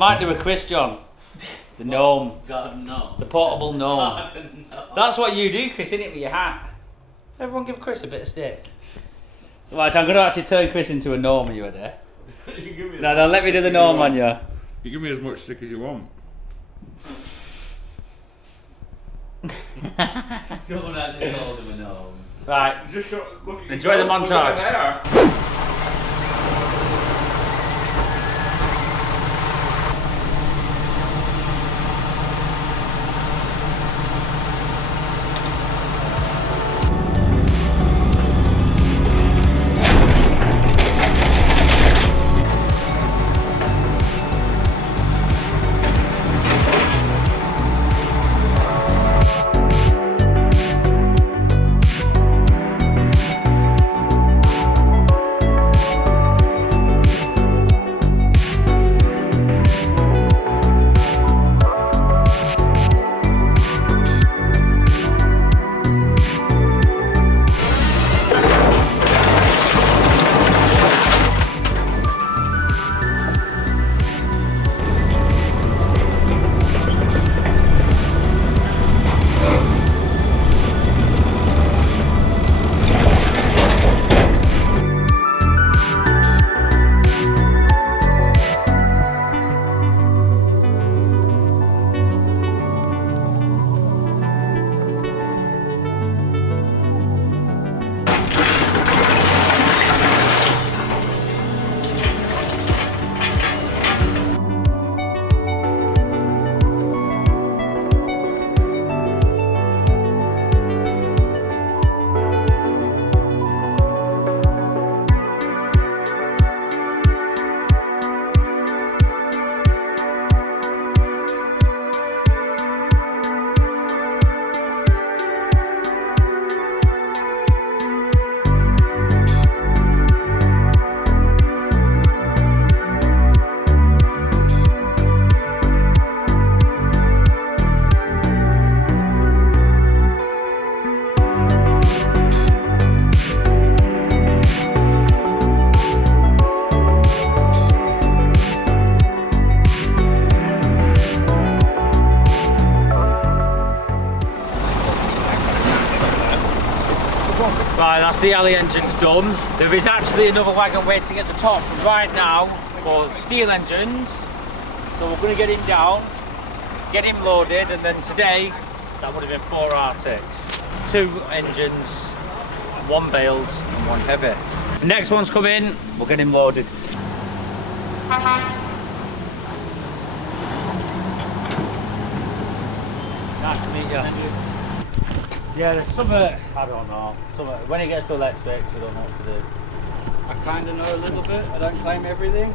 might do a quiz, John. The gnome. God, no. The portable gnome. God, no. That's what you do, Chris, isn't it, with your hat? Everyone give Chris a bit of stick. Right, I'm going to actually turn Chris into a gnome, are you there? No, let me do the gnome on you. You give me as much stick as you want. Someone actually called him a gnome. Right, Just enjoy the montage. Right, that's the alley engine's done. There is actually another wagon waiting at the top right now for steel engines. So we're going to get him down, get him loaded, and then today, that would have been 4 Arctics. 2 engines, 1 bales and 1 heavy. The next one's come in, we'll get him loaded. Nice to meet you. Yeah, there's some, I don't know, when it gets to electrics, we don't know what to do. I kind of know a little bit. I don't claim everything,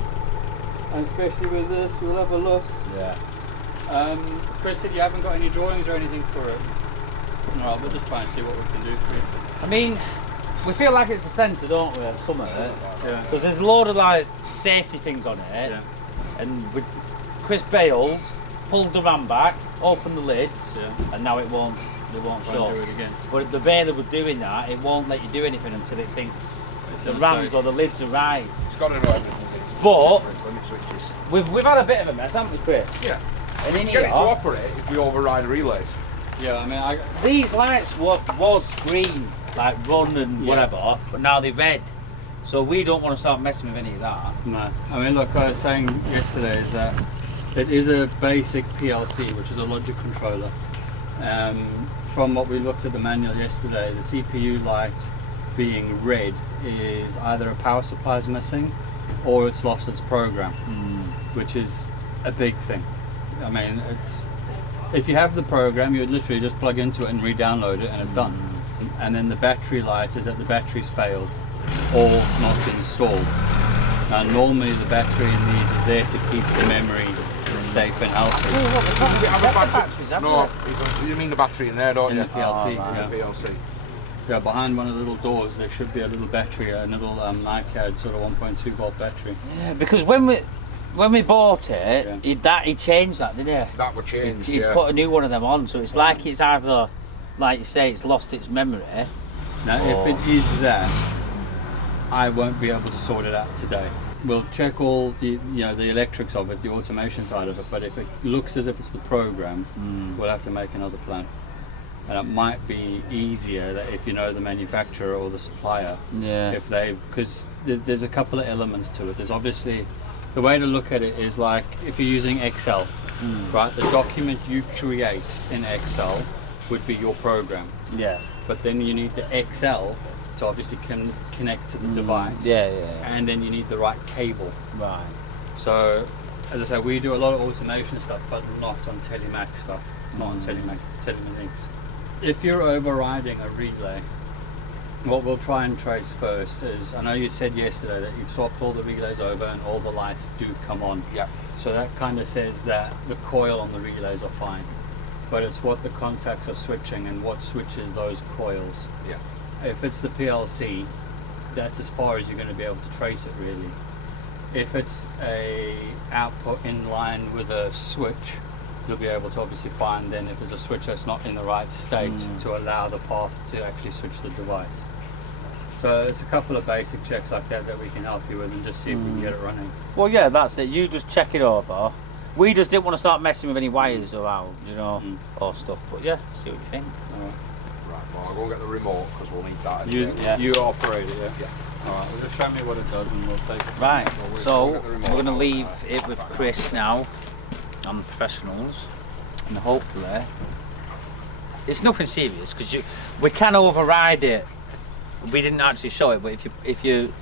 and especially with this, we'll have a look. Yeah. Chris said you haven't got any drawings or anything for it. Alright, we'll just try and see what we can do for you. I mean, we feel like it's a centre, don't we, of some of it? Yeah. Because there's a load of like safety things on it, Yeah. and Chris bailed, pulled the ram back, opened the lids, and now it won't show. Do it again. But if the baler was doing that, it won't let you do anything until it thinks It's the unsafe. rams or the lids are right. It's got to know everything. But Limit switches. we've had a bit of a mess, haven't we, Chris? Yeah. And in Get it to here, operate if we override relays. Yeah, I mean, these lights was green, like run and whatever, but now they're red. So we don't want to start messing with any of that. no. I mean, look, I was saying yesterday is that it is a basic PLC, which is a logic controller. From what we looked at the manual yesterday, the CPU light being red is either a power supply is missing or it's lost its program, which is a big thing. I mean, if you have the program, you would literally just plug into it and re-download it and it's done. And then the battery light is that the battery's failed or not installed. Now normally the battery in these is there to keep the memory safe and healthy. No, you mean the battery in there, don't In you? the PLC, yeah. The PLC. Yeah, behind one of the little doors there should be a little battery, a little NiCad sort of 1.2 volt battery. Yeah, because when we bought it, he changed that, didn't he? That would change. He put a new one of them on, so it's like it's either, like you say, it's lost its memory. Now, if it is that, I won't be able to sort it out today. we'll check all the the electrics of it, the automation side of it. But if it looks as if it's the program, we'll have to make another plan. And it might be easier that if you know the manufacturer or the supplier, if they've, because there's a couple of elements to it. There's obviously, the way to look at it is like if you're using Excel, right? The document you create in Excel would be your program. Yeah. But then you need the Excel to obviously connect to the device. And then you need the right cable. Right. So, as I say, we do a lot of automation stuff, but not on Telemac stuff, not on Telematics. If you're overriding a relay, what we'll try and trace first is, I know you said yesterday that you've swapped all the relays over and all the lights do come on. Yeah. So that kind of says that the coil on the relays are fine. But it's what the contacts are switching and what switches those coils. Yeah. If it's the PLC, that's as far as you're going to be able to trace it really. If it's a output in line with a switch, you'll be able to obviously find then if there's a switch that's not in the right state to allow the path to actually switch the device. So it's a couple of basic checks like that we can help you with and just see if we can get it running. Well, yeah, that's it. You just check it over. We just didn't want to start messing with any wires around, or stuff. But yeah, see what you think. Right, well, I'll go and get the remote because we'll need that. You operate it, yeah? Yeah. Alright, well just show me what it does and we'll take it. Right, so we're going to leave it with Chris now and the professionals, and hopefully it's nothing serious because we can override it. We didn't actually show it, but if you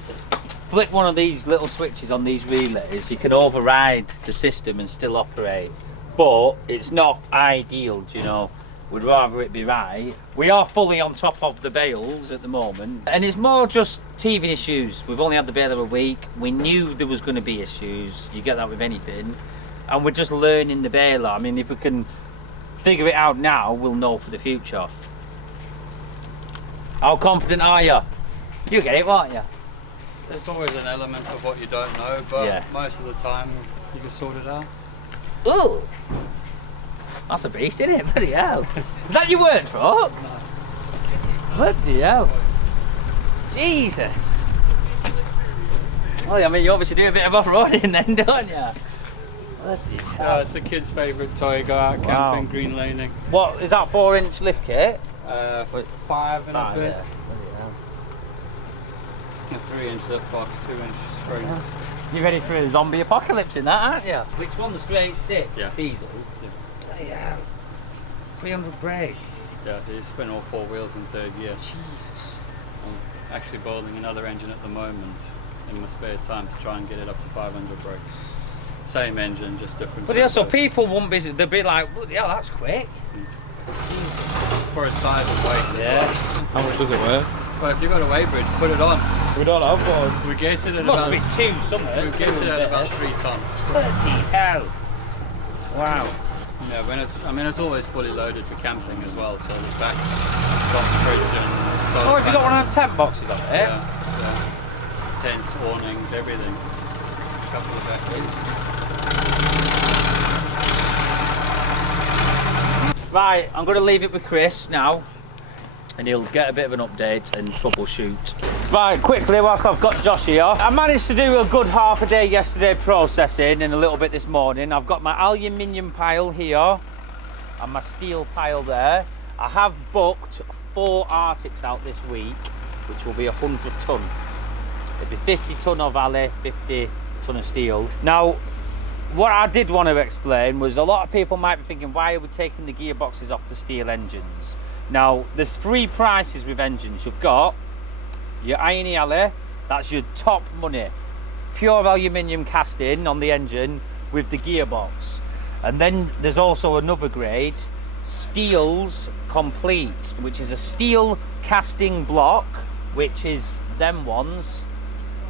flick one of these little switches on these relays, you can override the system and still operate. But it's not ideal, We'd rather it be right. We are fully on top of the bales at the moment, and it's more just teething issues. We've only had the baler a week. We knew there was going to be issues. You get that with anything. And we're just learning the baler. I mean, if we can figure it out now, we'll know for the future. How confident are you? You get it, won't you? There's always an element of what you don't know, but most of the time you can sort it out. Ooh! That's a beast, isn't it? Bloody hell. Is that your word for it? Bloody hell. Jesus. Well, I mean, you obviously do a bit of off-roading then, don't you? Bloody hell. It's the kids' favourite toy, go out camping, green laning. What, is that 4-inch lift kit? 5 and a bit. Yeah. A 3-inch lift box, 2-inch springs. You're ready for a zombie apocalypse in that, aren't you? Which one, the straight 6 diesel? Yeah. Bloody hell. 300 brake. Yeah, you spin all 4 wheels in third gear. Jesus. I'm actually building another engine at the moment in my spare time to try and get it up to 500 brakes. Same engine, just different. But yeah, so people won't be, they'll be like, bloody hell, that's quick. Jesus. For its size and weight as well. How much does it weigh? Well, if you've got a weigh bridge, put it on. We don't have one. We guess it at Must about... be 2 somewhere. We guess it at about 3 tons. Bloody hell. Wow. Yeah, when it's always fully loaded for camping as well, so the back's got fridge and... Oh, have you got one of the tent boxes on it? Yeah. Tents, awnings, everything. A couple of batteries. Right, I'm going to leave it with Chris now, and he'll get a bit of an update and troubleshoot. Right, quickly, whilst I've got Josh here, I managed to do a good half a day yesterday processing and a little bit this morning. I've got my aluminium pile here and my steel pile there. I have booked 4 Arctics out this week, which will be 100 tonne. It'll be 50 tonne of alley, 50 tonne of steel. Now, what I did want to explain was a lot of people might be thinking, why are we taking the gearboxes off the steel engines? Now, there's 3 prices with engines. You've got your irony alley, that's your top money. Pure aluminium casting on the engine with the gearbox. And then there's also another grade, Steel's Complete, which is a steel casting block, which is them ones,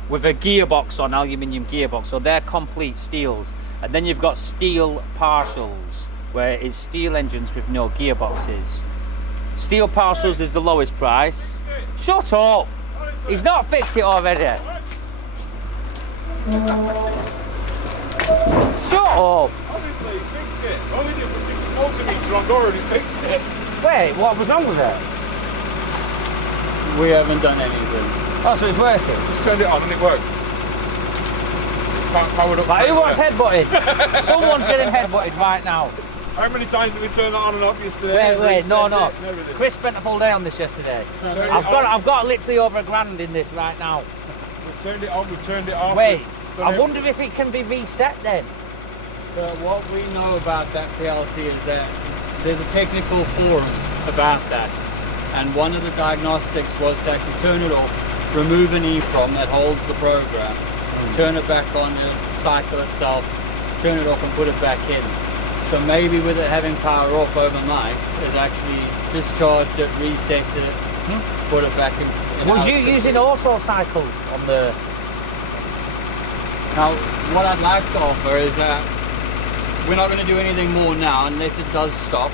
with a gearbox on, aluminium gearbox. So they're complete steels. And then you've got steel partials, where it's steel engines with no gearboxes. Steel partials is the lowest price. Shut up! He's not fixed it already. Shut up! Obviously, he fixed it. All he did was stick the multimeter on door and he fixed it. Wait, what was wrong with it? We haven't done anything. Oh, so it's working? Just turned it on and it worked. powered up. Like, who wants headbutted? Someone's getting headbutted right now. How many times did we turn that on and off yesterday? Wait, no. Reset it and everything. Chris spent a full day on this yesterday. Turn it I've got literally over £1,000 in this right now. We've turned it on, we've turned it off. Wait, we've done I wonder if it can be reset then. But what we know about that PLC is that there's a technical forum about that, and one of the diagnostics was to actually turn it off, remove an EEPROM that holds the program, turn it back on, the cycle itself, turn it off and put it back in. So maybe with it having power off overnight, is actually discharged it, reset it, put it back in. Was you using auto cycle on the... Now, what I'd like to offer is that we're not going to do anything more now unless it does stop,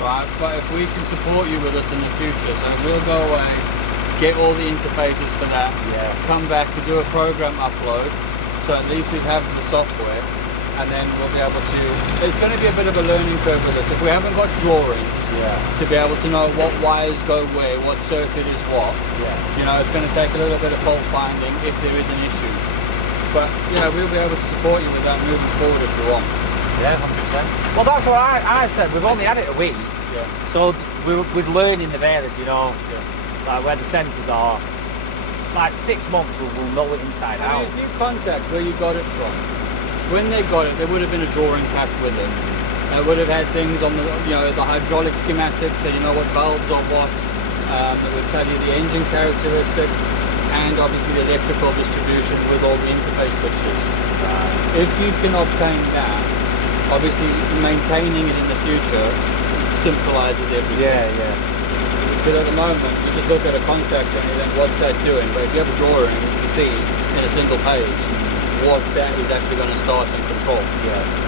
right? But if we can support you with us in the future, so we'll go away, get all the interfaces for that, come back to do a program upload, so at least we have the software, and then we'll be able to, it's going to be a bit of a learning curve with this. If we haven't got drawings to be able to know what wires go where, what circuit is what, you know, it's going to take a little bit of fault finding if there is an issue. But, you know, we'll be able to support you with that moving forward if you want. Yeah, 100%. Well, that's what I said. We've only had it a week, so we'd learn in the Baler, you know, like where the sensors are. Like 6 months, we'll know it inside out. If you contact where you got it from, when they got it, there would have been a drawing pack with it. They would have had things on the, you know, the hydraulic schematics, so you know what valves are what. It would tell you the engine characteristics and obviously the electrical distribution with all the interface switches. If you can obtain that, obviously maintaining it in the future simplifies everything. Because at the moment, you just look at a contact and then what's that doing? But if you have a drawing, you can see in a single page what that is actually going to start and control.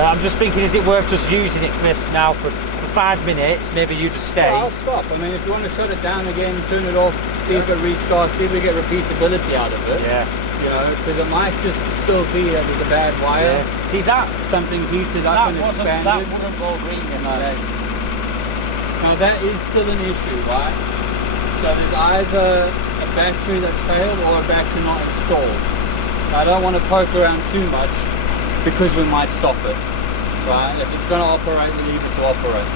I'm just thinking, is it worth just using it, Chris, now for 5 minutes? Maybe you just stay. Well, I'll stop. I mean, if you want to shut it down again, turn it off, see if it restarts, see if we get repeatability out of it. You know, because it might just still be that there's a bad wire. See that? Something's heated up and expanded. That wouldn't go green yesterday. Now that is still an issue, right? So there's either a battery that's failed or a battery not installed. I don't want to poke around too much because we might stop it, right? If it's going to operate, we leave it to operate.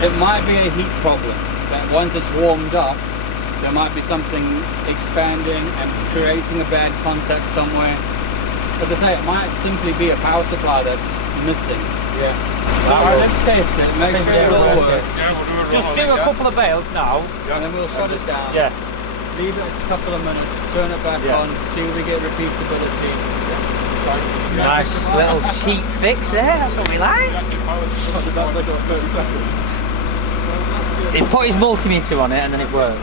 It might be a heat problem, that once it's warmed up, there might be something expanding and creating a bad contact somewhere. As I say, it might simply be a power supply that's missing. Alright, let's test it, make sure it all works. Just do a couple of bales now. And then we'll shut it down. Leave it a couple of minutes, turn it back on, see if we get repeatability. Nice little cheap fix there, that's what we like. He put his multimeter on it and then it worked.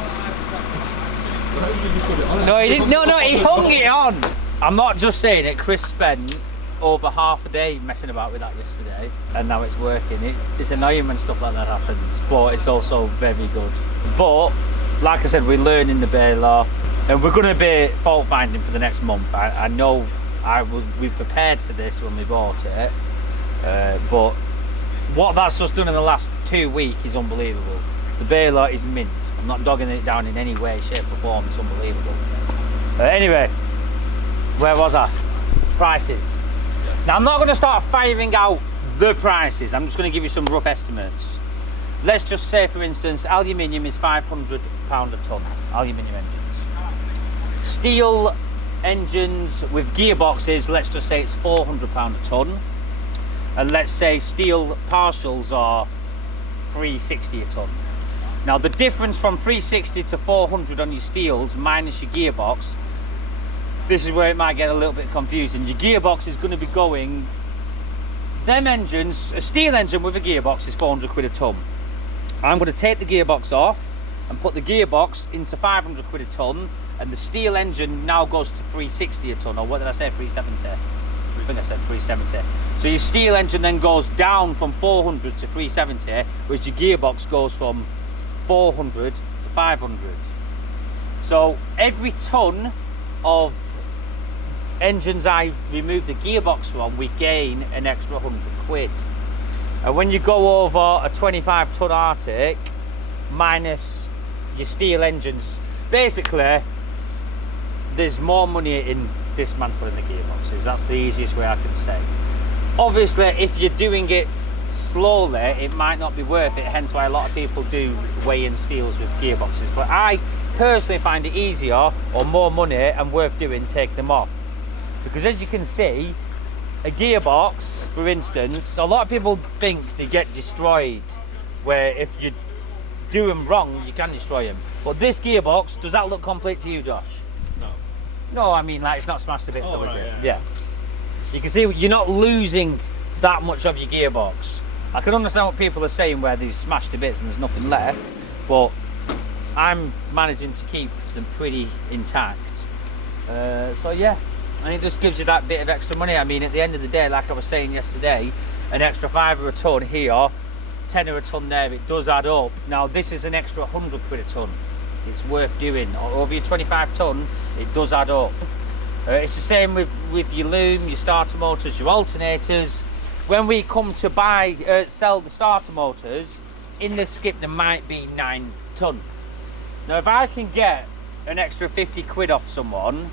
No, he didn't. No, he hung it on. I'm not just saying it. Chris spent over half a day messing about with that yesterday, and now it's working. It's annoying when stuff like that happens, but it's also very good. But like I said, we're learning the Baler, and we're going to be fault finding for the next month. I know we prepared for this when we bought it, but what that's just done in the last 2 weeks is unbelievable. The Baler is mint. I'm not dogging it down in any way, shape or form. It's unbelievable. Anyway, where was I? Prices. Now I'm not going to start firing out the prices. I'm just going to give you some rough estimates. Let's just say, for instance, aluminium is £500 a tonne. Aluminium engines. Steel engines with gearboxes, let's just say it's £400 a tonne. And let's say steel partials are £360 a tonne. Now the difference from 360 to 400 on your steels minus your gearbox, this is where it might get a little bit confusing. Your gearbox is going to be going, them engines, a steel engine with a gearbox is 400 quid a tonne. I'm going to take the gearbox off and put the gearbox into 500 quid a tonne, and the steel engine now goes to 360 a tonne, or what did I say, 370? I think I said 370. So your steel engine then goes down from 400 to 370, whereas your gearbox goes from 400 to 500. So every tonne of engines I remove the gearbox from, we gain an extra 100 quid. And when you go over a 25 tonne Arctic minus your steel engines, basically there's more money in dismantling the gearboxes. That's the easiest way I can say. Obviously, if you're doing it slowly, it might not be worth it, hence why a lot of people do weigh-in steels with gearboxes. But I personally find it easier or more money and worth doing take them off. Because as you can see, a gearbox, for instance, a lot of people think they get destroyed, where if you do them wrong, you can destroy them. But this gearbox, does that look complete to you, Josh? No. No, I mean, like, it's not smashed to bits, though, is right, it? yeah. You can see you're not losing that much of your gearbox. I can understand what people are saying where they're smashed to bits and there's nothing left, but I'm managing to keep them pretty intact. So yeah, and it just gives you that bit of extra money. I mean, at the end of the day, like I was saying yesterday, an extra £5 a tonne here, £10 a tonne there, it does add up. Now this is an extra £100 a tonne. It's worth doing. Over your 25 tonne, it does add up. It's the same with your loom, your starter motors, your alternators. When we come to sell the starter motors, in this skip there might be 9 tonne. Now if I can get an extra 50 quid off someone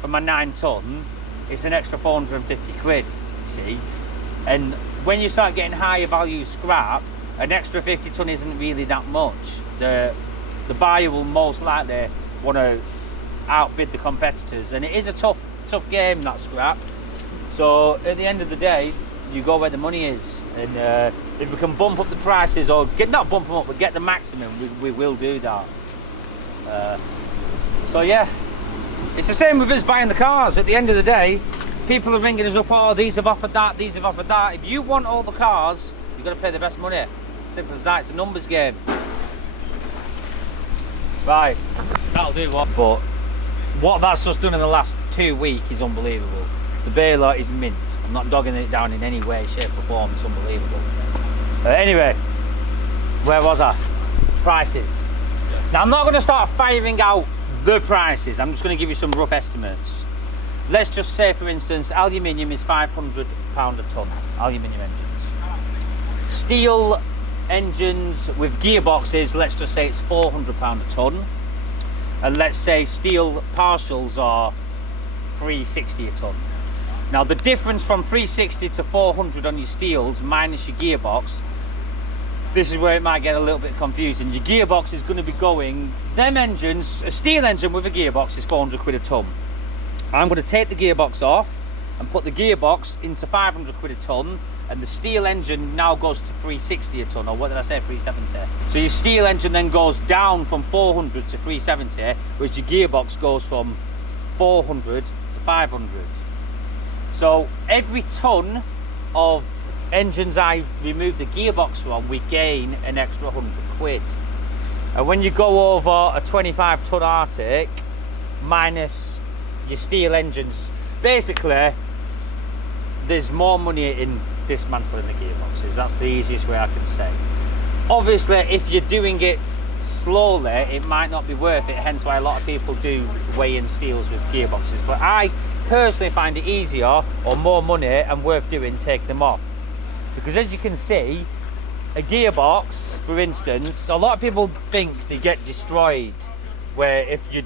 for my 9 tonne, it's an extra 450 quid, see? And when you start getting higher value scrap, an extra 50 tonne isn't really that much. The buyer will most likely want to outbid the competitors, and it is a tough game, that scrap. So at the end of the day, you go where the money is, and if we can bump up the prices, or not bump them up, but get the maximum, we will do that. So yeah, it's the same with us buying the cars. At the end of the day, people are ringing us up, oh, these have offered that, these have offered that. If you want all the cars, you've got to pay the best money. Simple as that. It's a numbers game. Right, that'll do what. But what that's just done in the last 2 weeks is unbelievable. The Baler is mint. I'm not dogging it down in any way, shape or form. It's unbelievable. Anyway, where was I? Prices. Yes. Now I'm not going to start firing out the prices. I'm just going to give you some rough estimates. Let's just say, for instance, aluminium is £500 a tonne. Aluminium engines. Steel engines with gearboxes, let's just say it's £400 a tonne. And let's say steel partials are £360 a tonne. Now the difference from 360 to 400 on your steels minus your gearbox, this is where it might get a little bit confusing. Your gearbox is going to be going, them engines, a steel engine with a gearbox is 400 quid a tonne. I'm going to take the gearbox off and put the gearbox into 500 quid a tonne, and the steel engine now goes to 360 a tonne, or what did I say, 370. So your steel engine then goes down from 400 to 370, whereas your gearbox goes from 400 to 500. So every tonne of engines I remove the gearbox from, we gain an extra 100 quid. And when you go over a 25 tonne Arctic minus your steel engines, basically there's more money in dismantling the gearboxes. That's the easiest way I can say. Obviously, if you're doing it slowly, it might not be worth it, hence why a lot of people do weigh-in steels with gearboxes. But I personally find it easier or more money and worth doing take them off. Because as you can see, a gearbox, for instance, a lot of people think they get destroyed, where if you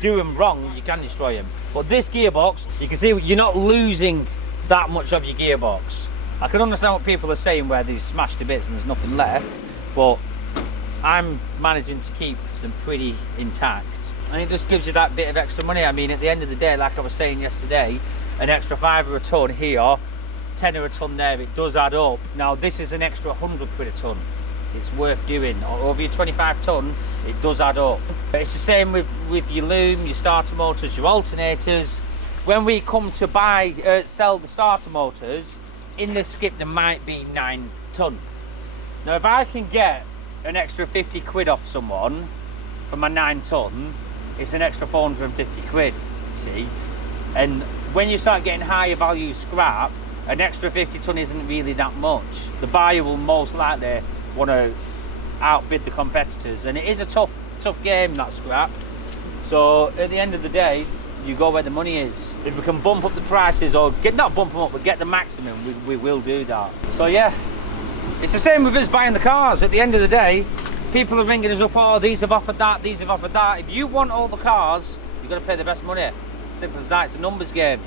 do them wrong, you can destroy them. But this gearbox, you can see you're not losing that much of your gearbox. I can understand what people are saying where they're smashed to bits and there's nothing left, but I'm managing to keep them pretty intact. And it just gives you that bit of extra money. I mean, at the end of the day, like I was saying yesterday, an extra £5 a tonne here, £10 a tonne there, it does add up. Now this is an extra 100 quid a tonne. It's worth doing. Over your 25 tonne, it does add up. It's the same with your loom, your starter motors, your alternators. When we come to sell the starter motors, in this skip there might be 9 tonne. Now if I can get an extra 50 quid off someone for my 9 tonne, it's an extra 450 quid, see? And when you start getting higher value scrap, an extra 50 tonne isn't really that much. The buyer will most likely want to outbid the competitors, and it is a tough game, that scrap. So at the end of the day, you go where the money is. If we can bump up the prices, or not bump them up, but get the maximum, we will do that. So yeah, it's the same with us buying the cars. At the end of the day, people are ringing us up, oh, these have offered that, these have offered that. If you want all the cars, you've got to pay the best money. Simple as that. It's a numbers game.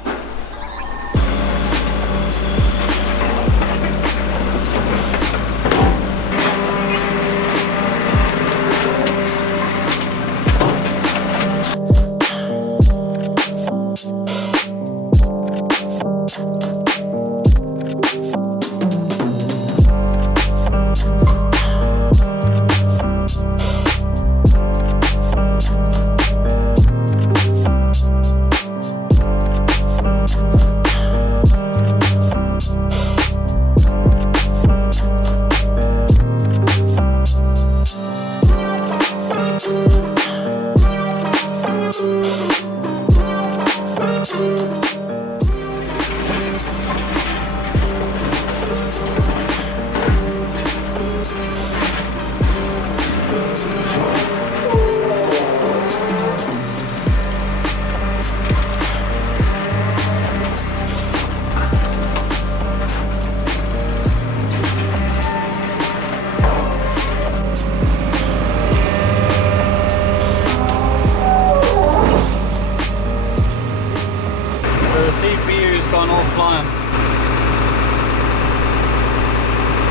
Gone offline.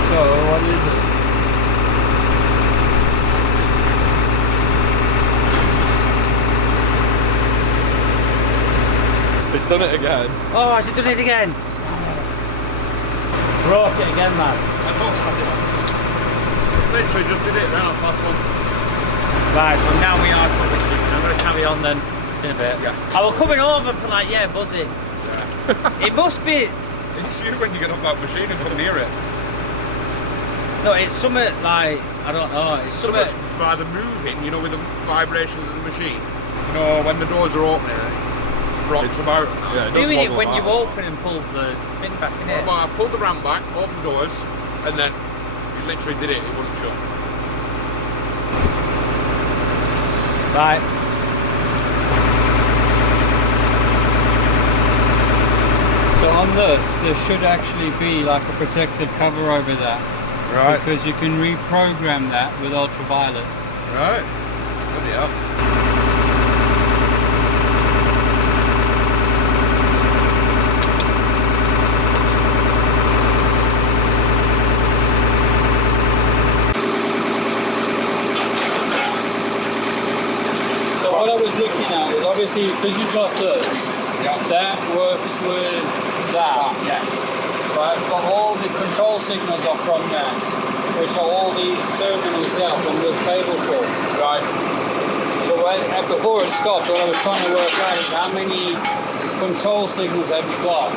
So what is it? It's done it again. Oh, has it done it again? Broke it again, man. I thought I did it. Literally just did it then on last one. Right, so now we are troubleshooting. I'm going to carry on then in a bit. Yeah. I was coming over for like, yeah, buzzing. It must be. It's you when you get off that machine and couldn't hear it. No, it's something like, I don't know. It's So something. much by the moving, you know, with the vibrations of the machine. You know, when the doors are opening, it rocks about. Yeah, Doing it when you open and pull the thing back in it. Well, I pulled the ramp back, opened doors, and then you literally did it. It wouldn't shut. Right. So on this, there should actually be like a protective cover over that. Right. Because you can reprogram that with ultraviolet. Right. Bloody hell. So what I was looking at is obviously because you've got this, that works with that. Yeah. Right, but all the control signals are from that, which are all these terminals out from this cable cord. Right. So before it stopped, what I was trying to work out is how many control signals have you got.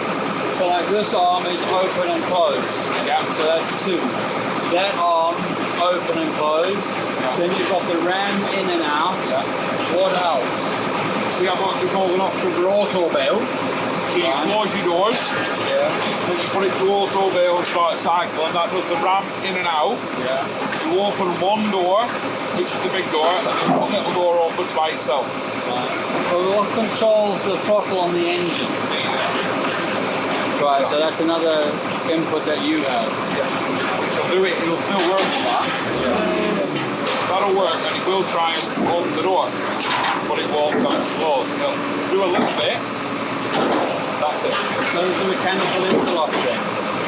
So like this arm is open and closed. Yeah. So that's 2. That arm, open and closed. Yeah. Then you've got the RAM in and out. Yeah. What else? We have what we call an option for auto bail. So you Right. close your doors, Yeah. then you put it to auto bail and start cycling. That does the ramp in and out. Yeah. You open one door, which is the big door, and then one little door opens by itself. Well, what controls the throttle on the engine? Right, so that's another input that you have. It'll do it, it'll still work on that. That'll work, and it will try and open the door, but it won't try and close. It'll do a little bit. That's it. So there's a mechanical interlock then.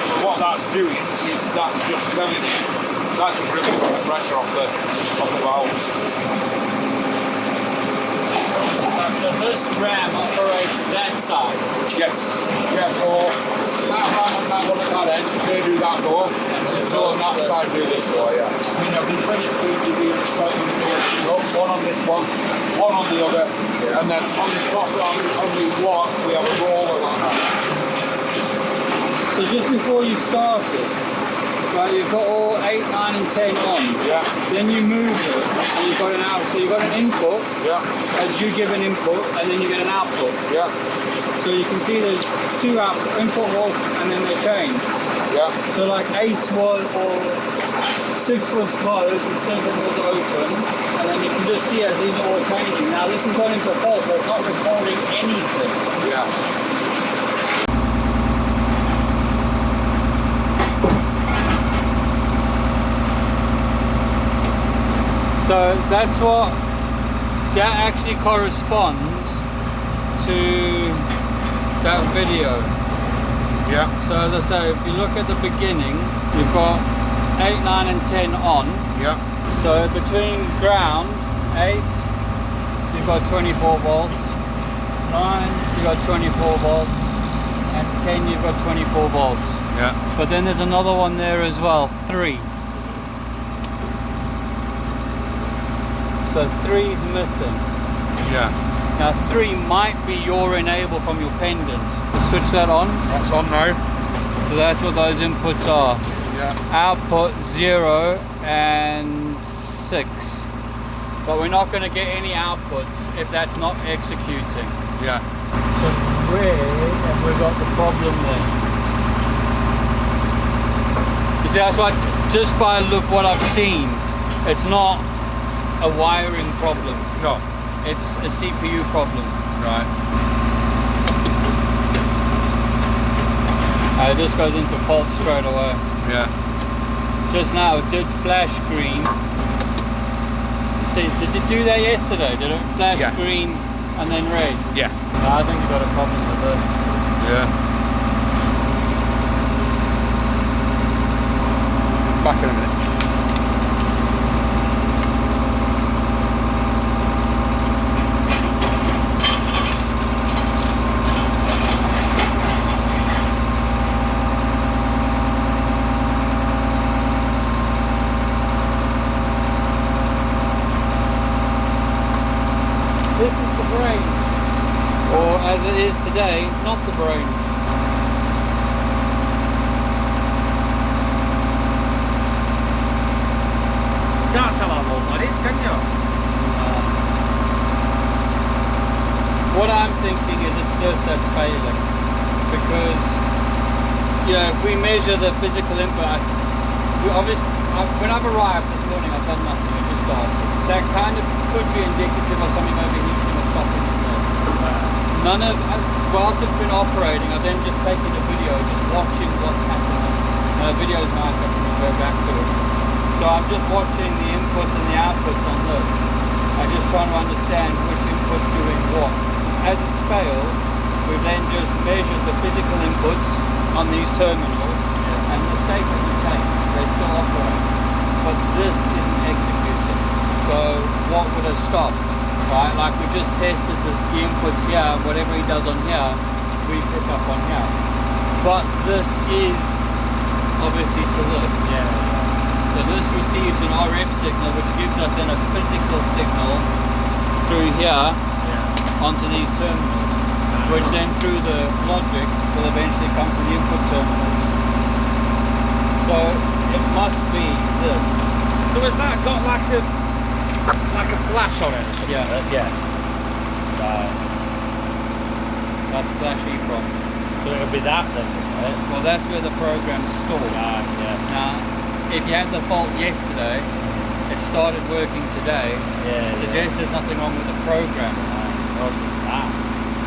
So what that's doing is that's just telling you, that's just releasing the pressure off the valves. So this RAM operates that side. Yes. Yeah, so that ramp and that one at that end, they do that door, and so on that side do this door, yeah. You know, there's 23 dB One on this one on the other, and then on the top on the block we have a roller like that. So just before you started, right, you've got all 8, 9 and 10 on. Yeah. Then you move it and you've got an out. So you've got an input Yeah. as you give an input and then you get an output. Yeah. So you can see there's 2 input off and then they change. Yeah. So like 8 was or 6 was closed and 7 was open, and then you can just see as these are all changing. Now this is going into a fault, so it's not recording anything. Yeah. So that's what that actually corresponds to that video. Yeah. So as I say, if you look at the beginning, you've got 8, 9 and 10 on. Yeah. So between ground, 8, you've got 24 volts. 9, you've got 24 volts. And 10, you've got 24 volts. Yeah. But then there's another one there as well, 3. So 3's missing. Yeah. Now 3 might be your enable from your pendant. Switch that on. That's on now. So that's what those inputs are. Yeah. Output 0 and 6. But we're not going to get any outputs if that's not executing. Yeah. So where have we got the problem then? You see, that's what, just by what I've seen, it's not a wiring problem. No. It's a CPU problem. Right. It just goes into fault straight away. Yeah. Just now it did flash green. You see, did it do that yesterday? Did it flash Yeah. green and then red? Yeah. No, I think you've got a problem with this. Yeah. Back in a minute. This is the brain. Or as it is today, not the brain. You can't tell how old that is, can you? What I'm thinking is it's this that's failing. Because, you know, if we measure the physical input, when I've arrived this morning, I've done nothing, I just started. That kind of could be indicative of something overheating or stopping in this. Whilst it's been operating, I've then just taken a video, just watching what's happening. Now the video's nice, I can go back to it. So I'm just watching the inputs and the outputs on this. I'm just trying to understand which input's doing what. As it's failed, we've then just measured the physical inputs on these terminals, and the state hasn't changed. They still operate. But this isn't executing. So what would have stopped? Right? Like we just tested the inputs here, whatever he does on here, we pick up on here. But this is obviously to this. Yeah. So this receives an RF signal, which gives us then a physical signal through here onto these terminals, which then through the logic will eventually come to the input terminals. So it must be this. So has that got like a flash on it or something? Yeah. Right. That's flash EEPROM. So it'll be that then, right? Well, that's where the program's stored. Right, yeah. Now, if you had the fault yesterday, it started working today, it suggests there's nothing wrong with the program.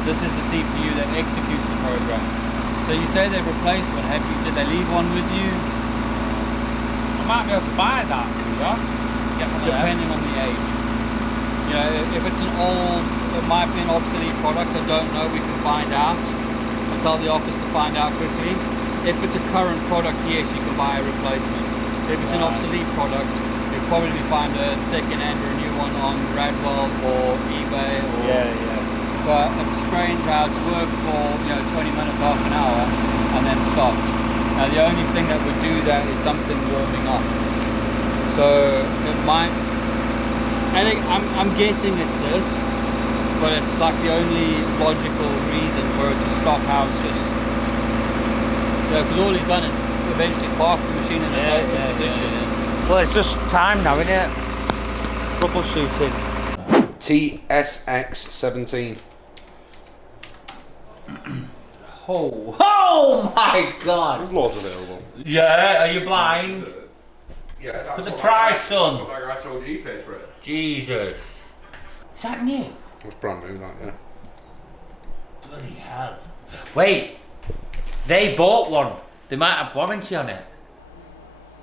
This is the CPU that executes the program. So you say they replaced one. Did they leave one with you? I might be able to buy that, yeah? Get one of them. Depending on the age. You know, if it's an old, it might be an obsolete product, I don't know, we can find out. I'll tell the office to find out quickly. If it's a current product, yes, you can buy a replacement. If it's an obsolete product, you'll probably find a second-hand or a new one on Radwell or eBay. Or, But it's strange how it's worked for 20 minutes, half an hour, and then stopped. Now the only thing that would do that is something warming up. So it might, and I'm guessing it's this, but it's like the only logical reason for it to stop. How it's just, because all he's done is eventually park the machine in its open position. Well, it's just time now, isn't it? Troubleshooting. TSX17. Oh my god! There's loads available. Yeah, are you blind? Yeah, that's the what price, son. That's what I told you paid for it. Jesus. Is that new? It's brand new, that, yeah. Bloody hell. Wait, they bought one. They might have warranty on it.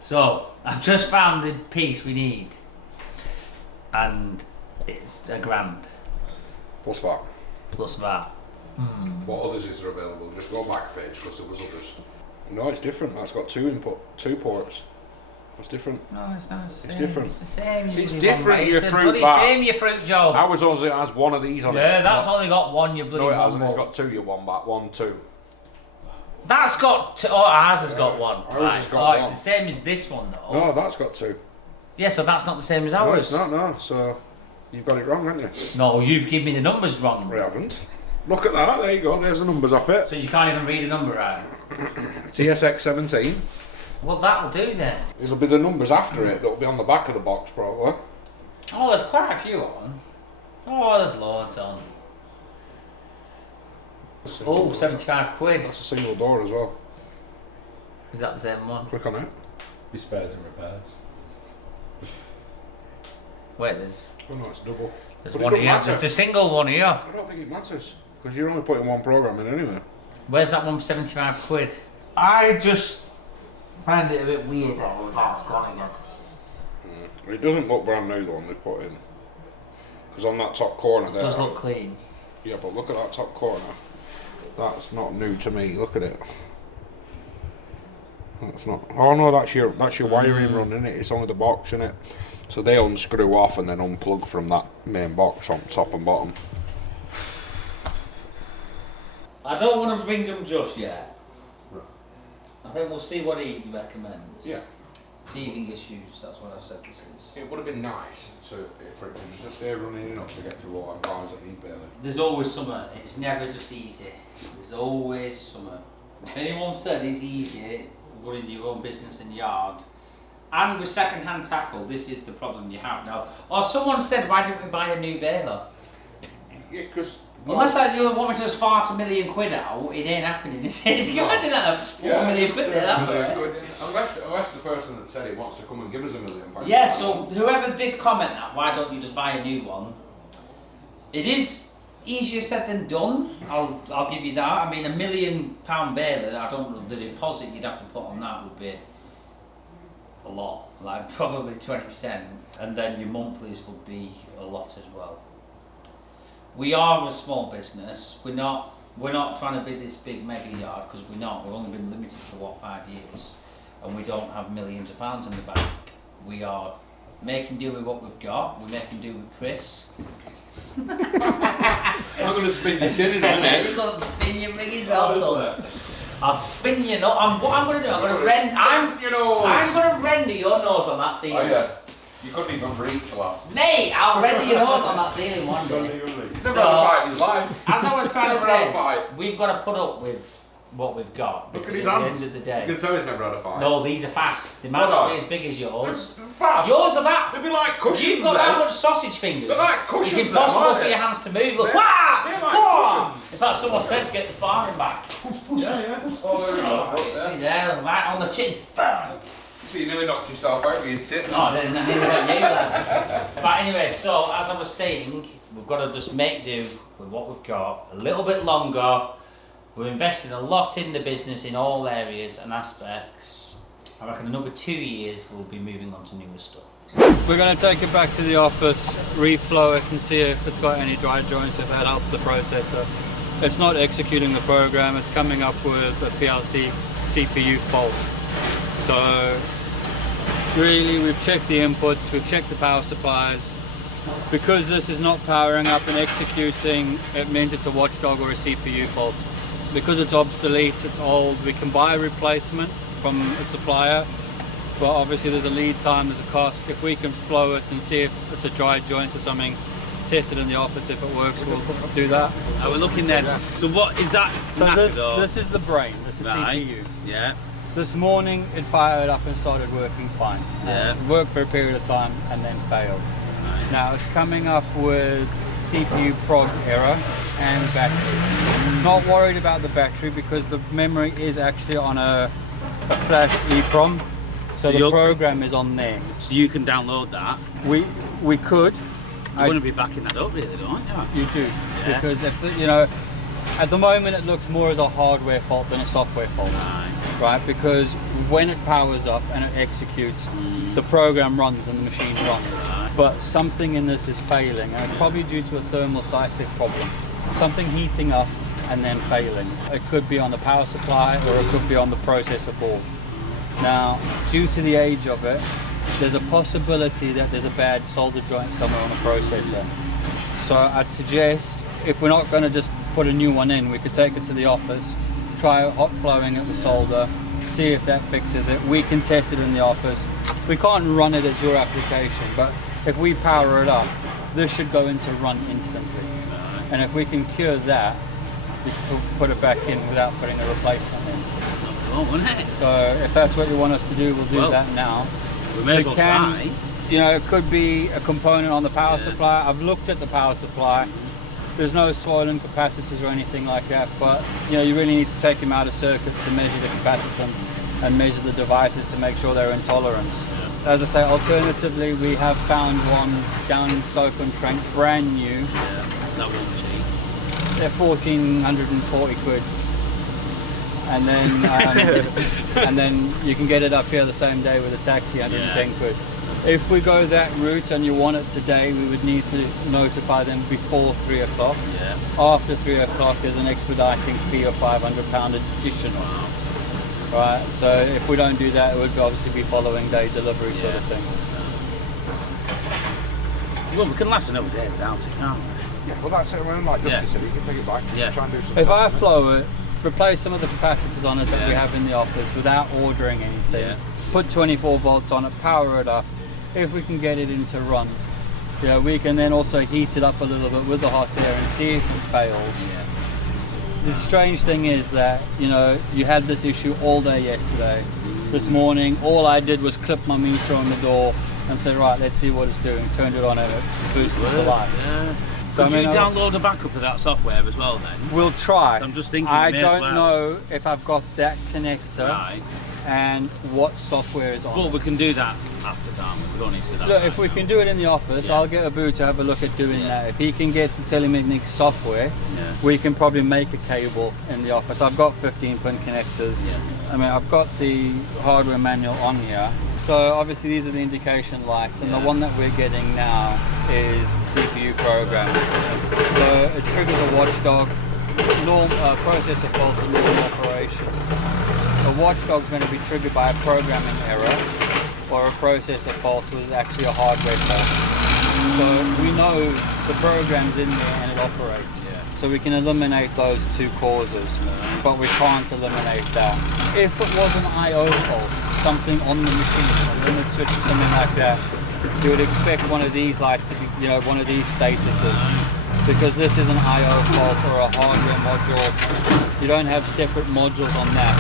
So, I've just found the piece we need. And it's £1,000. Plus that. Plus that. What others is there available? Just go back page because there was others. No, it's different. That's got two ports. That's different. No, it's not. It's different. It's the same. It's you different, want, your it's the fruit bloody bar. same, your fruit job. Ours only has one of these on it. Yeah, that's only got one, you bloody No, it hasn't. one. It's got two. You one back, 1, 2. That's got two. Oh, ours has got one. Ours has got It's one. the same as this one, though. No, that's got two. Yeah, so that's not the same as No, ours. it's not. No, so you've got it wrong, haven't you? No, you've given me the numbers wrong. We haven't. Look at that. There you go. There's the numbers off it. So you can't even read a number right. TSX 17. Well, that'll do then. It'll be the numbers after it that'll be on the back of the box, probably. Oh, there's quite a few on. Oh, there's loads on. Oh, 75 quid. That's a single door as well. Is that the same one? Click on it. Be spares and repairs. Wait, there's Oh no, it's double. there's But it one don't here. matter. There's a single one here. I don't think it matters because you're only putting one program in anyway. Where's that one for 75 quid? I just find it a bit weird that that's gone again. It doesn't look brand new, the one they've put in. Because on that top corner It there. does look clean. Yeah, but look at that top corner. That's not new to me. Look at it. That's not. Oh no, that's your wiring run, isn't it? It's only the box, isn't it? So they unscrew off and then unplug from that main box on top and bottom. I don't want to ring him just yet. I think we'll see what he recommends. Yeah. Teething issues, that's what I said this is. It would have been nice for it to just stay running enough to get through all the cars that need Baler. There's always summer. It's never just easy. There's always summer. If anyone said it's easy running your own business and yard, and with second-hand tackle, this is the problem you have now. Or someone said, why didn't we buy a new Baler? Yeah, because. Unless you want me to just fart £1 million out, it ain't happening, is it? Can you imagine that? £1 million there, that's all right. Unless the person that said it wants to come and give us £1 million. Yeah, so whoever did comment that, why don't you just buy a new one? It is easier said than done. I'll give you that. I mean, £1 million Baler, I don't know, the deposit you'd have to put on that would be a lot, like probably 20%, and then your monthlies would be a lot as well. We are a small business. We're not trying to be this big mega yard because we're not. We've only been limited for 5 years, and we don't have millions of pounds in the bank. We are making do with what we've got. We're making do with Chris. I'm going to spin your chin in a minute. You're going to spin your ring yourself up. I'll spin your nose. What I'm going to do, I'm going to render your nose on that ceiling. Oh yeah. You couldn't even reach the last. Mate, I'll render your nose on that ceiling one day. Never had a fight in his life. As I was trying to Never had a say, fight. we've got to put up with what we've got. Look at Because his at hands. the end of the You day, can tell he's never had a fight. no, these are fast. They might What not are? be as big as yours. They're fast. Yours are that. They'd be like cushions. You've got then. that much sausage fingers. They're like cushions. It's impossible then, for aren't your they? hands to move. Look, They're- wah! they're like Wah! cushions. In fact, someone said get the sparring back. Yeah. Oh, there we go. See there, right on the chin. So you nearly knocked yourself out with his tip. No, I didn't you then. But anyway, so as I was saying, we've got to just make do with what we've got a little bit longer. We're investing a lot in the business in all areas and aspects. I reckon another 2 years we'll be moving on to newer stuff. We're going to take it back to the office, reflow it and see if it's got any dry joints, if that helps the processor. It's not executing the program, it's coming up with a PLC CPU fault. So really we've checked the inputs, we've checked the power supplies. Because this is not powering up and executing, it means it's a watchdog or a CPU fault. Because it's obsolete, it's old, we can buy a replacement from a supplier, but obviously there's a lead time, there's a cost. If we can flow it and see if it's a dry joint or something, test it in the office, if it works, we'll do that. We're looking then. So what is that? So knackered or- this is the brain, it's the Right. CPU. Yeah. This morning it fired up and started working fine. Yeah. It worked for a period of time and then failed. Now it's coming up with CPU prog error and battery. Not worried about the battery because the memory is actually on a flash EEPROM, so the you're- program is on there. So you can download that. We could. You're going to be backing that up, really, don't you? You do, Yeah. because if at the moment it looks more as a hardware fault than a software fault. Right, because when it powers up and it executes, the program runs and the machine runs. But something in this is failing, and it's probably due to a thermal cyclic problem. Something heating up and then failing. It could be on the power supply or it could be on the processor board. Now, due to the age of it, there's a possibility that there's a bad solder joint somewhere on the processor. So I'd suggest, if we're not going to just put a new one in, we could take it to the office, try hot flowing it with solder, see if that fixes it. We can test it in the office. We can't run it as your application, but if we power it up, this should go into run instantly. And if we can cure that, we can put it back in without putting a replacement in. Oh, wouldn't it? So if that's what you want us to do, we'll do that now. We may as well try. You know, it could be a component on the power supply. I've looked at the power supply. There's no swollen capacitors or anything like that, but you know, you really need to take them out of circuit to measure the capacitance and measure the devices to make sure they're in tolerance. As I say, alternatively, we have found one down in Stoke-on-Trent, brand new. Yeah, that won't cheap. They're 1,440 quid. And then, and then you can get it up here the same day with a taxi, 110 quid. If we go that route and you want it today, we would need to notify them before 3 o'clock. Yeah. After 3 o'clock, there's an expediting fee of £500 additional. Right, so if we don't do that, it would obviously be following day delivery sort of thing. Well, we can last another day without it, can't we? Yeah, well that's it, like Justin said, you can take it back, Yeah. try and do some If I testing. flow it, replace some of the capacitors on it that we have in the office without ordering anything, put 24 volts on it, power it up. If we can get it into run, you know, we can then also heat it up a little bit with the hot air and see if it fails. The strange thing is that, you know, you had this issue all day yesterday. This morning, all I did was clip my meter on the door and said, right, let's see what it's doing. Turned it on and it boosted to life. Yeah. So, Could you download a backup of that software as well then? We'll try. So I'm just thinking I you may as don't well. know if I've got that connector Right. and what software is on Well, it. we can do that after that. We don't need to do that. Look, if we can do it in the office, I'll get Abu to have a look at doing that. If he can get the telemagnetic software, we can probably make a cable in the office. I've got 15-pin connectors. I mean, I've got the hardware manual on here. So obviously these are the indication lights, and the one that we're getting now is CPU program. So it triggers a watchdog, processor fault in normal operation. A watchdog is going to be triggered by a programming error or a processor fault with actually a hardware fault. So we know the program's in there and it operates. So we can eliminate those two causes, but we can't eliminate that. If it was an I/O fault, something on the machine, a limit switch or something like that, you would expect one of these lights to be, you know, one of these statuses. Because this is an I/O fault or a hardware module, you don't have separate modules on that.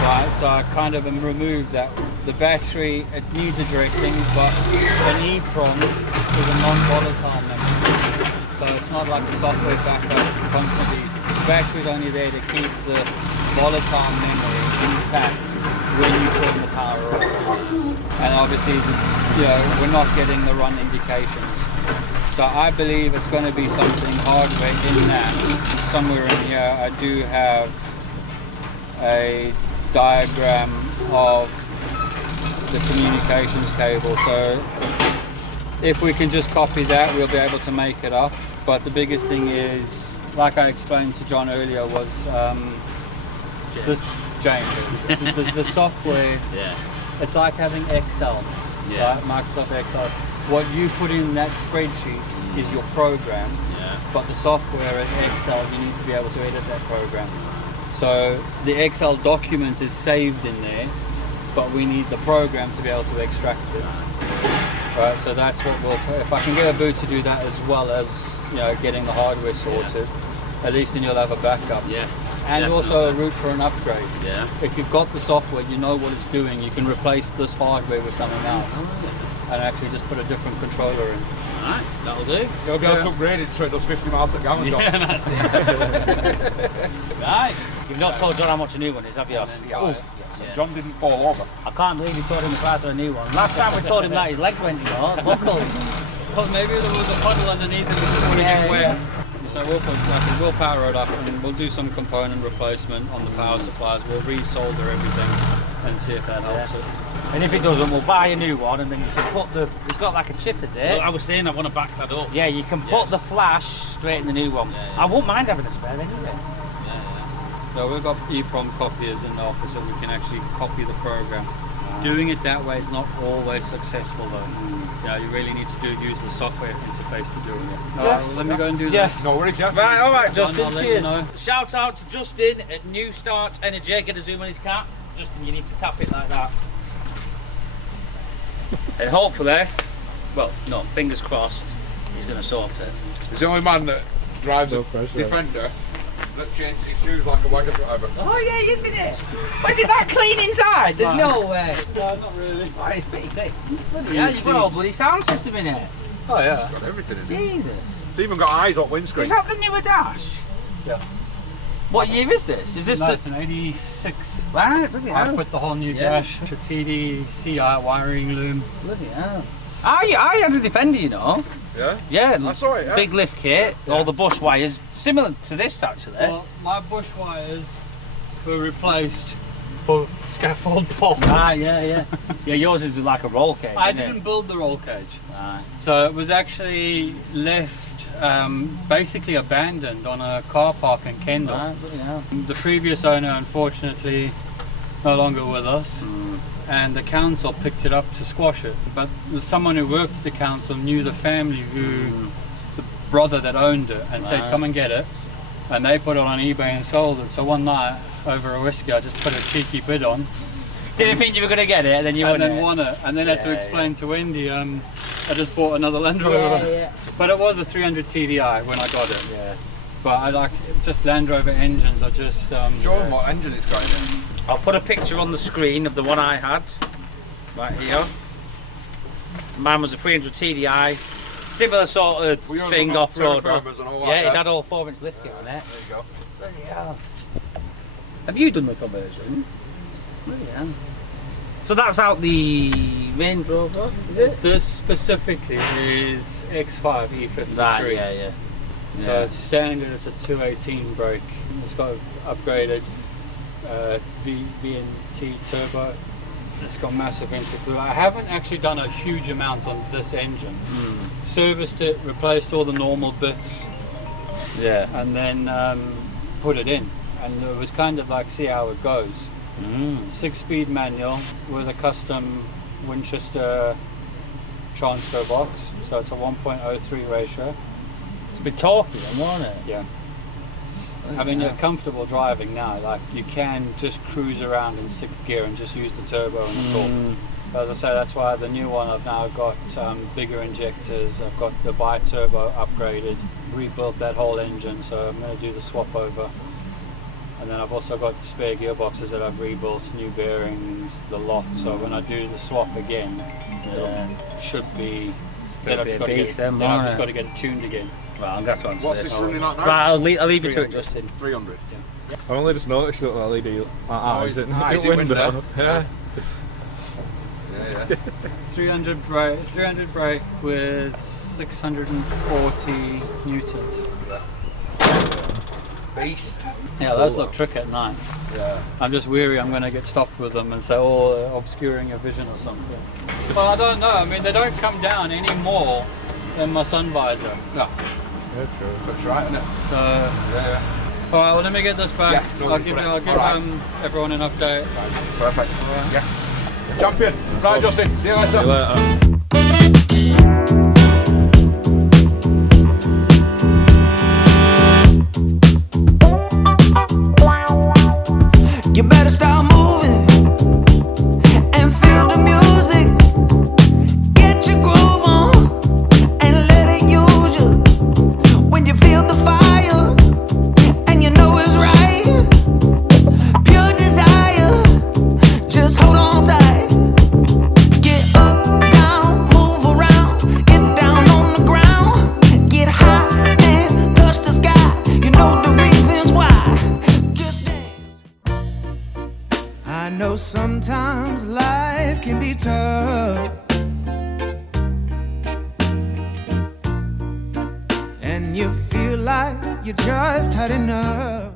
Right, so I kind of removed that. The battery, it needs addressing, but an EEPROM is a non-volatile memory. So it's not like the software backup constantly. The battery's only there to keep the volatile memory intact when you turn the power off. And obviously, you know, we're not getting the run indications. So I believe it's going to be something hardware in that. Somewhere in here, I do have a diagram of the communications cable. So if we can just copy that, we'll be able to make it up. But the biggest thing is, like I explained to John earlier, was the software. It's like having Excel, right? Microsoft Excel. What you put in that spreadsheet is your program, but the software is Excel. You need to be able to edit that program. So the Excel document is saved in there, but we need the program to be able to extract it. Right, so that's what we'll try. If I can get a boot to do that as well as, you know, getting the hardware sorted, at least then you'll have a backup. And also a route for an upgrade. If you've got the software, you know what it's doing, you can replace this hardware with something else and actually just put a different controller in. Alright, that'll do. You'll be able to upgrade it so it does 50 miles a gallon. That's it. Right. You've not told John how much a new one is, have you? Yes. John didn't fall over. I can't believe you told him the price of a new one. Last time we told him that, his legs went, you know, buckled. Well, maybe there was a puddle underneath it which would have been wet. So we'll power it up and we'll do some component replacement on the power supplies. We'll re-solder everything and see if that helps it. And if it doesn't, we'll buy a new one, and then you can put the. It's got like a chip, is it? Well, I was saying I want to back that up. Yeah, you can put the flash straight in the new one. Yeah. I wouldn't mind having a spare anyway. So we've got EEPROM copiers in the office that we can actually copy the program. Doing it that way is not always successful though. Yeah, you really need to use the software interface to do it. Alright, well, let me go and do this. No worries, yeah. Right, alright, Done, Justin, I'll let cheers. you know. Shout out to Justin at New Start Energy. Get a zoom on his cap. Justin, you need to tap it like that. And hopefully, well, no, fingers crossed, he's going to sort it. He's the only man that drives a Defender that changes his shoes like a wagon driver. Oh yeah, isn't it? Was it that clean inside? There's no way. No, not really. Oh, it's pretty clean. Yeah, you've got a whole bloody sound system in it. Oh yeah. It's got everything in it. Jesus. It's even got eyes on windscreen. Is that the newer Dash? Yeah. What year is this? Is this No, the... it's an 86. Right, bloody I hell. put the whole new Yeah. dash, a TD, CI wiring loom. Bloody hell. I had a Defender, you know. Yeah? Yeah, I saw it, yeah. big lift kit, all the bush wires, similar to this actually. Well, my bush wires were replaced for scaffold pole. Ah, yeah. Yeah, yours is like a roll cage. I isn't it? didn't build the roll cage. Right. So it was actually left basically abandoned on a car park in Kendal. Right, bloody hell. The previous owner, unfortunately, no longer with us, and the council picked it up to squash it. But someone who worked at the council knew the family the brother that owned it, and said, "Come and get it." And they put it on eBay and sold it. So one night, over a whiskey, I just put a cheeky bid on. Didn't think you were going to get it, and then you and won then it. won it, and then had to explain to Wendy, I just bought another Land Rover. Yeah. But it was a 300 TDI when I got it. Yeah. But I like just Land Rover engines are just. Show them what engine it's got in it. I'll put a picture on the screen of the one I had, right here. Mine was a 300 TDI, similar sort of Well, yours thing got off-road. terraformers and all that, Yeah, yeah. it had all 4-inch lift kit on it. There you go. Bloody hell. Have you done the conversion? Bloody hell. So that's out the Range Rover, is it? This specifically is X5 E53. Right, yeah. So it's standard, it's a 218 brake. It's got upgraded VNT turbo. It's got massive intercooler. I haven't actually done a huge amount on this engine. Serviced it, replaced all the normal bits, Yeah. and then put it in. And it was kind of like, see how it goes. 6-speed manual with a custom Winchester transfer box. So it's a 1.03 ratio. It's a bit torquey then, wasn't it? Yeah. I mean, you're comfortable driving now. Like, you can just cruise around in 6th gear and just use the turbo and the torque. But as I say, that's why the new one I've now got bigger injectors. I've got the bi-turbo upgraded, rebuilt that whole engine. So I'm going to do the swap over. And then I've also got spare gearboxes that I've rebuilt, new bearings, the lot. So when I do the swap again, it should be. Then I've just got to get, then I've just got to get it tuned again. Well, I'm going to have to answer What's this. this running at now? Right, I'll leave you to it, Justin. 300. I only just noticed you got the LED eyes in eyes the in window. window. Yeah. Yeah. 300 brake with 640 newtons. Beast. Yeah, those look tricky at night. Yeah. I'm just weary I'm going to get stopped with them and say, oh, they're obscuring your vision or something. Well, I don't know. I mean, they don't come down any more than my sun visor. No. That's right, isn't it? So, Yeah. all right, well, let me get this back. Yeah, no I'll worries, give, buddy. I'll give All right. everyone an update. Perfect. Yeah. Champion. Right, Justin. See you later. See you later. You better start moving and feel the music. Get your groove on and let it use you. When you feel the fire and you know it's right, pure desire, just hold on tight. Get up, down, move around, get down on the ground, get high and touch the sky. You know the reasons why. Just dance. I know sometimes life can be tough, and you feel like you just had enough.